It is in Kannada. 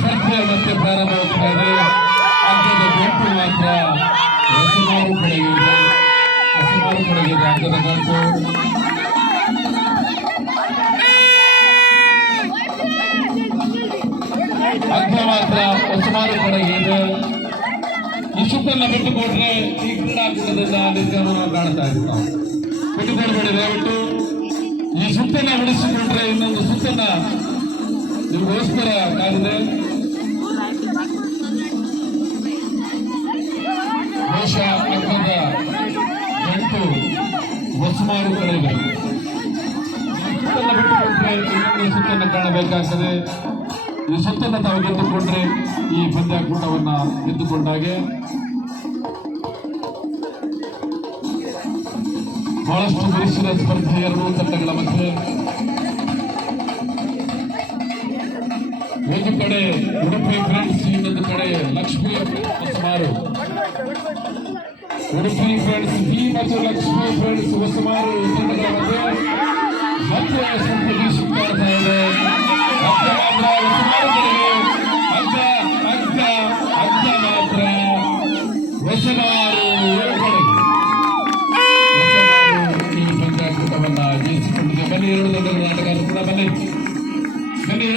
ಸ್ಪರ್ಧೆ ಮತ್ತೆ ಪ್ರಾರಂಭವಾಗ್ತಾ ಇದೆ ಗುಂಪು ಮಾತ್ರ ಹೊಸಮಾರು ಪಡೆಯುವುದು ಹೊಸಮಾರು ಇದೆ ಅಂಕದ ಗುಂಪು. ಅಂಕ ಮಾತ್ರ ಹೊಸಮಾರು ಪಡೆಯುವುದು ಸುತ್ತನ್ನ ಬಿಟ್ಟುಕೊಟ್ರೆ ಈ ಕ್ರೀಡಾಕೂಟದಿಂದ ನಿರ್ಗಮನ ಕಾಣ್ತಾ ಇದ್ದೀವಿ ನಾವು ಬಿಟ್ಟುಕೊಡ್ಬೇಡಿ, ದಯವಿಟ್ಟು. ಈ ಸುತ್ತನ್ನ ಬಿಡಿಸಿಕೊಂಡ್ರೆ ಇನ್ನೊಂದು ಸುತ್ತನ್ನ ನಿಮಗೋಸ್ಕರ ಕಾದಿದೆ. ಕಡೆಗೆ ಸುತ್ತನ್ನ ಬಿಟ್ಟುಕೊಂಡ್ರೆ ಇನ್ನೊಂದು ಸುತ್ತನ್ನು ಕಾಣಬೇಕಾಗ್ತದೆ ಈ ಸುತ್ತನ್ನು ತಾವು ಗೆದ್ದುಕೊಂಡ್ರೆ ಈ ಪಂದ್ಯಾಕೂಟವನ್ನ ಗೆದ್ದುಕೊಂಡಾಗೆ ಬಹಳಷ್ಟು ಬಿರುಸಿನ ಸ್ಪರ್ಧೆ ಎರಡೂ ತಂಡಗಳ ಮಧ್ಯೆ ಒಂದು ಕಡೆ ಉಡುಪಿ ಫ್ರೆಂಡ್ಸ್ ಇನ್ನೊಂದು ಕಡೆ ಲಕ್ಷ್ಮಿ ఉడిసి ఫ్రెండ్స్ ఈ మధ్య లక్ష్మీ ఫ్రెండ్స్ సుమారు మధ్య చేసుకుంటుంది మళ్ళీ ఇరవై దగ్గర నాటకాలు కూడా మళ్ళీ.